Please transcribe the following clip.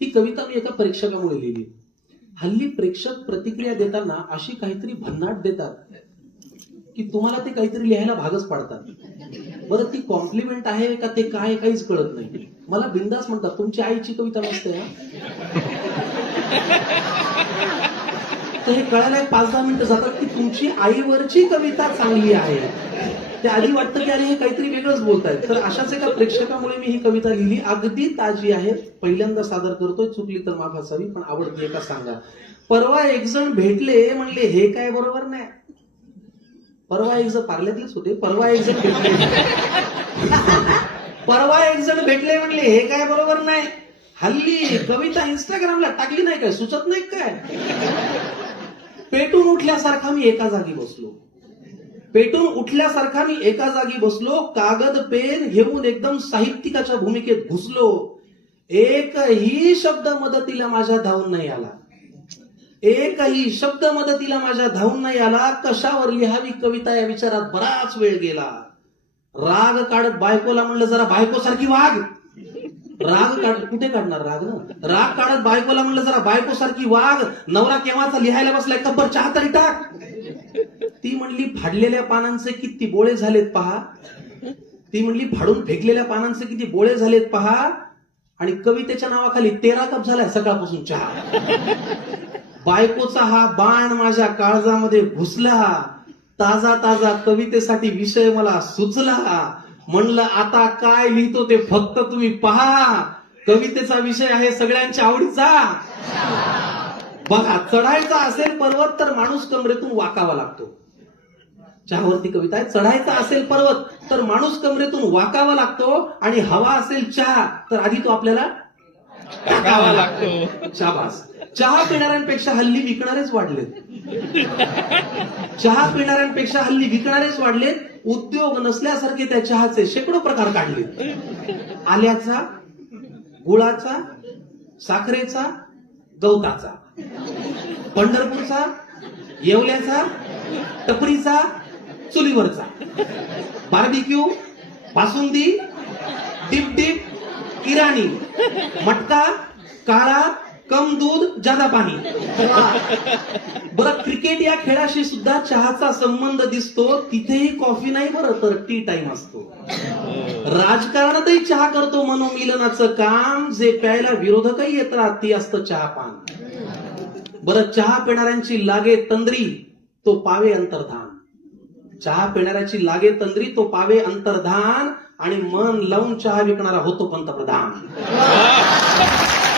ही कविता मी एका प्रेक्षकामुळे लिहिली. हल्ली प्रेक्षक प्रतिक्रिया देताना अशी काहीतरी भन्नाट देतात की तुम्हाला ते काहीतरी लिहायला भागच पाडतात. बरं, ती कॉम्प्लिमेंट आहे का ते काय काहीच कळत नाही. मला बिंदास म्हणतात तुमची आईची कविता मस्त आहे तर हे कळायला 5-10 मिनिटं जातात की तुमची आईवरची कविता चांगली आहे. ते आधी वाटतं की अरे हे काहीतरी वेगळंच बोलतायत. तर अशाच एका प्रेक्षकामुळे मी ही कविता लिहिली. अगदी ताजी आहे, पहिल्यांदा सादर करतोय, चुकली तर माफ असावी, पण आवडते का सांगा. परवा एक जण भेटले, म्हणले हे काय बरोबर नाही. परवा एक जण पार्ल्यातलेच होते. परवा एक जण भेटले म्हणले हे काय बरोबर नाही. हल्ली कविता इंस्टाग्रामला टाकली नाही काय, सुचत नाही काय. पेटून उठल्यासारखा मी एका जागी बसलो, कागद पेन घेऊन एकदम साहित्यिकाच्या भूमिकेत घुसलो. एकही शब्द मदतीला माझ्या धावून नाही आला. कशावर लिहावी कविता या विचारात बराच वेळ गेला. राग काढत बायकोला म्हणलं जरा बायकोसारखी वाग. कुठे काढणार राग ना. राग काढत बायकोला म्हणलं जरा बायकोसारखी वाग. नवरा केव्हाचा लिहायला बसलाय, कब्बर चहा तरी टाक. ती म्हणली फाडलेल्या पानांचे किती बोळे झालेत पहा. फाडून फेकलेल्या पानांचे किती बोळे झालेत पहा. आणि कवितेच्या नावाखाली 13 कप झालाय सकाळपासून चहा. बायकोचा हा बाण माझ्या काळजामध्ये घुसला. ताजा कवितेसाठी विषय मला सुचला. म्हणलं आता काय लिहितो ते फक्त तुम्ही पहा. कवितेचा विषय आहे सगळ्यांच्या आवडीचा. बघा, चढायचा असेल पर्वत तर माणूस कमरेतून वाकावा लागतो. चहावरती कविता आहे. चढायचा असेल पर्वत तर माणूस कमरेतून वाकावा लागतो. आणि हवा असेल चहा तर आधी तो आपल्याला टाकावा लागतो. शाबास. चहा पिणाऱ्यांपेक्षा हल्ली विकणारेच वाढलेत. उद्योग नसल्यासारखे त्या चहाचे शेकडो प्रकार काढले. आल्याचा, गुळाचा, साखरेचा, गवताचा, पंढरपूरचा, येवल्याचा, टपरीचा, चुलीवरचा, बार्बिक्यू, बासुंदी, डिप, इराणी, मटका, काळा, कम दूध, जादा पाणी. बरं, क्रिकेट या खेळाशी सुद्धा चहाचा संबंध दिसतो. तिथेही कॉफी नाही बरं, तर टी टाइम असतो. राजकारणातही चहा करतो मनोमिलनाचं काम. जे प्यायला विरोधकही येतात ती असतं चहापान. बरं, चहा पिणाऱ्यांची लागे तंद्री तो पावे अंतर्धान. आणि मन लावून चहा विकणारा होतो पंतप्रधान.